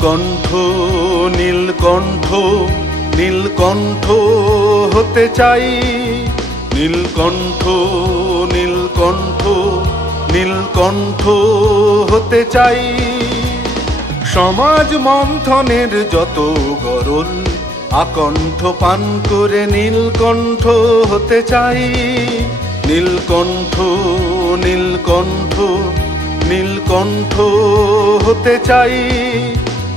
নীলকণ্ঠ নীলকণ্ঠ নীলকণ্ঠ হতে চাই, নীলকণ্ঠ নীলকণ্ঠ নীলকণ্ঠ হতে চাই। সমাজ মন্থনের যত গরল আকণ্ঠ পান করে নীলকণ্ঠ হতে চাই। নীলকণ্ঠ নীলকণ্ঠ নীলকণ্ঠ হতে চাই।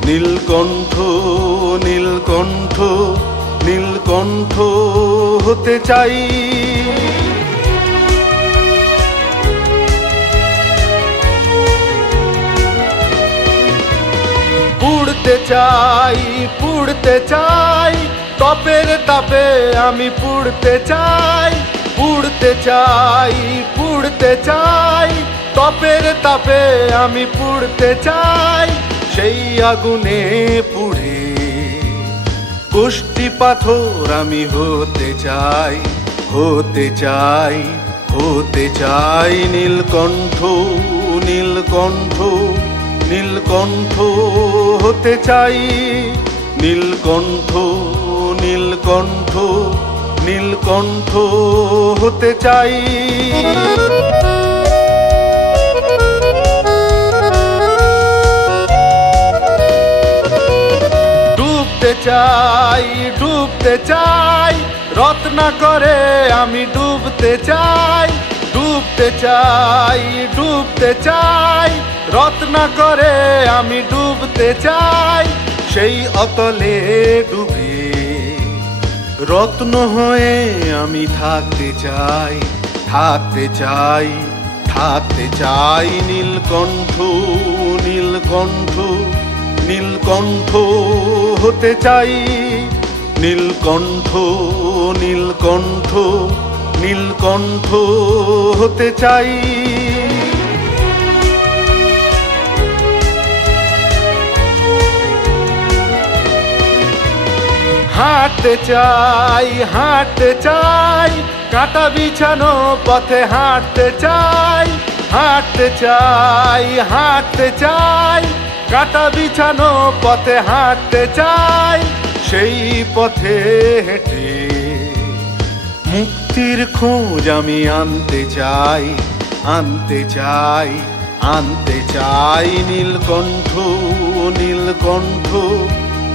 নীলকণ্ঠ নীলকণ্ঠ নীলকণ্ঠ হতে চাই। পুড়তে চাই পুড়তে চাই, তপের তাপে আমি পুড়তে চাই। পুড়তে চাই পুড়তে চাই, তপের তাপে আমি পুড়তে চাই। সেই আগুনে পুড়ে কোষ্ঠী পাথর আমি হতে চাই, হতে চাই, হতে চাই। নীলকণ্ঠ নীলকণ্ঠ নীলকণ্ঠ হতে চাই। নীলকণ্ঠ নীলকণ্ঠ নীলকণ্ঠ হতে চাই। ডুবতে চাই ডুবতে চাই, রত্নাকরে আমি ডুবতে চাই। ডুবতে চাই ডুবতে চাই, রত্নাকরে আমি ডুবতে চাই। সেই অতলে ডুবে রত্ন হয়ে আমি থাকতে চাই, থাকতে চাই, থাকতে চাই। নীলকণ্ঠ নীলকণ্ঠ নীলকণ্ঠ হতে চাই। নীলকণ্ঠ নীলকণ্ঠ নীলকণ্ঠ হতে চাই। হাঁটতে চাই হাঁটতে চাই, কাঁটা বিছানো পথে হাঁটতে চাই। হাঁটতে চাই হাঁটতে চাই, কাঁটা বিছানো পথে হাঁটতে চাই। সেই পথে হেঁটে মুক্তির খোঁজ আমি আনতে চাই, আনতে চাই, আনতে চাই। নীলকণ্ঠ নীলকণ্ঠ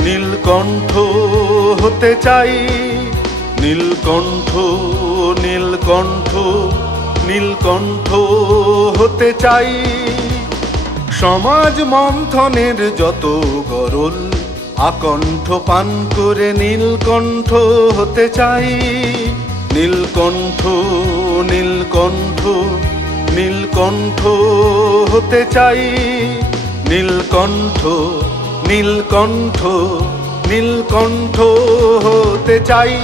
নীলকণ্ঠ হতে চাই। নীলকণ্ঠ নীলকণ্ঠ নীলকণ্ঠ হতে চাই। সমাজ মন্থনের যত গরল আকণ্ঠ পান করে নীলকণ্ঠ হতে চাই। নীলকণ্ঠ নীলকণ্ঠ নীলকণ্ঠ হতে চাই। নীলকণ্ঠ নীলকণ্ঠ নীলকণ্ঠ হতে চাই।